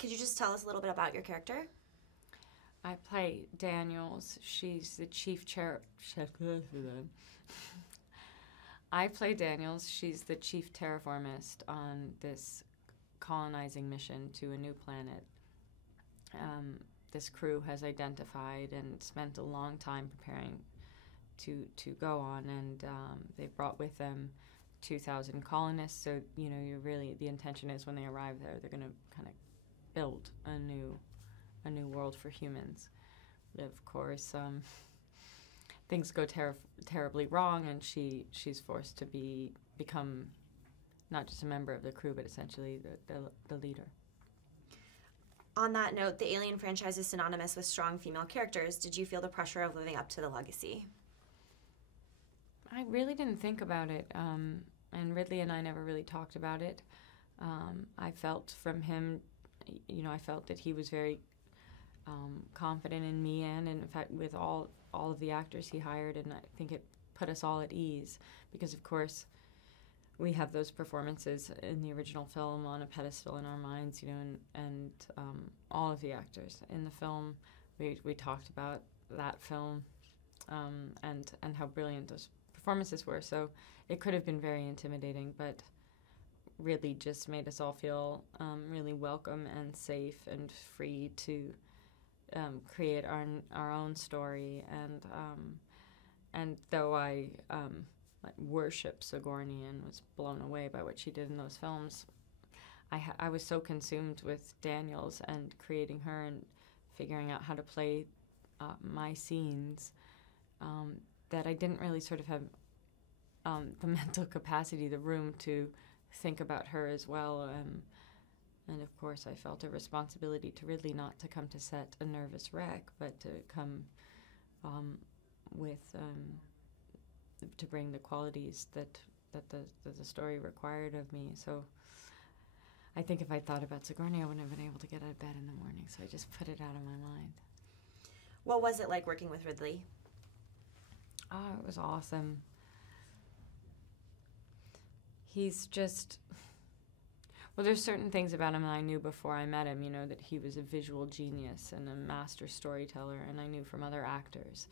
Could you just tell us a little bit about your character? I play Daniels. She's the chief I play Daniels. She's the chief terraformist on this colonizing mission to a new planet. This crew has identified and spent a long time preparing to go on, and they've brought with them 2,000 colonists. So you're really, the intention is when they arrive there, they're going to kind of build a new world for humans. But of course, things go terribly wrong, and she's forced to become not just a member of the crew, but essentially the leader. On that note, the Alien franchise is synonymous with strong female characters. Did you feel the pressure of living up to the legacy? I really didn't think about it, and Ridley and I never really talked about it. I felt from him, I felt that he was very confident in me, and in fact with all of the actors he hired, and I think it put us all at ease, because of course we have those performances in the original film on a pedestal in our minds, and all of the actors in the film, we talked about that film, and how brilliant those performances were. So it could have been very intimidating, but really just made us all feel really welcome and safe and free to create our own story. And though I worship Sigourney and was blown away by what she did in those films, I was so consumed with Daniels and creating her and figuring out how to play my scenes that I didn't really sort of have the mental capacity, the room to think about her as well. And of course I felt a responsibility to Ridley not to come to set a nervous wreck, but to come to bring the qualities that the story required of me. So I think if I thought about Sigourney, I wouldn't have been able to get out of bed in the morning, so I just put it out of my mind. What was it like working with Ridley? Oh, it was awesome. He's just... Well, there's certain things about him that I knew before I met him, that he was a visual genius and a master storyteller, and I knew from other actors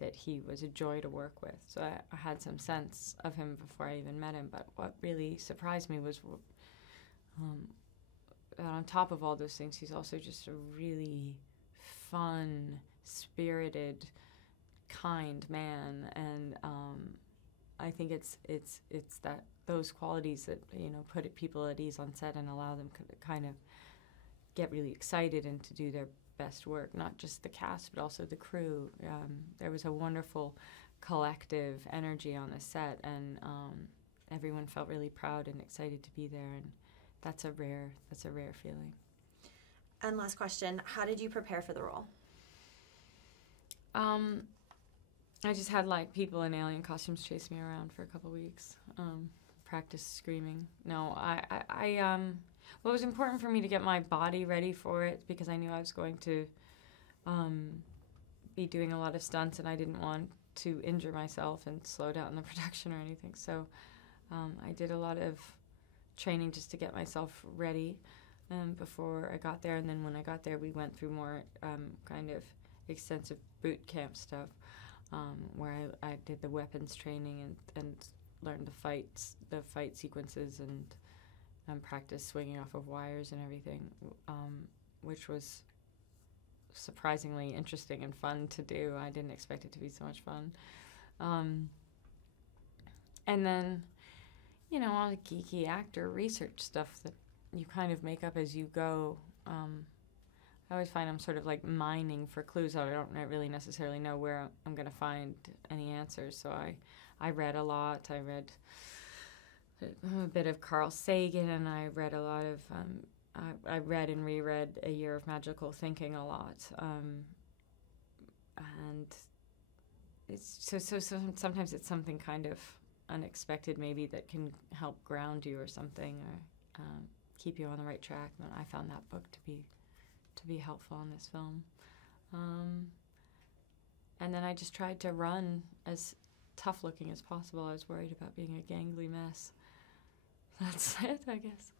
that he was a joy to work with. So I had some sense of him before I even met him, but what really surprised me was on top of all those things, he's also just a really fun, spirited, kind man, and I think it's that those qualities that put people at ease on set and allow them to kind of get really excited and to do their best work, not just the cast but also the crew. There was a wonderful collective energy on the set, and everyone felt really proud and excited to be there, and that's a rare feeling. And last question, how did you prepare for the role? I just had people in alien costumes chase me around for a couple weeks, practice screaming. No, what was important for me to get my body ready for it, because I knew I was going to be doing a lot of stunts, and I didn't want to injure myself and slow down the production or anything. So I did a lot of training just to get myself ready before I got there. And then when I got there, we went through more kind of extensive boot camp stuff, where I did the weapons training and learned the fight sequences and practiced swinging off of wires and everything, which was surprisingly interesting and fun to do. I didn't expect it to be so much fun. And then, all the geeky actor research stuff that you kind of make up as you go. I always find I'm sort of mining for clues. I don't really necessarily know where I'm going to find any answers. So I read a lot. I read a bit of Carl Sagan, and I read a lot of... I read and reread A Year of Magical Thinking a lot. And it's so sometimes it's something kind of unexpected maybe that can help ground you or something, or keep you on the right track. And I found that book to be helpful in this film. And then I just tried to run as tough looking as possible. I was worried about being a gangly mess. That's it, I guess.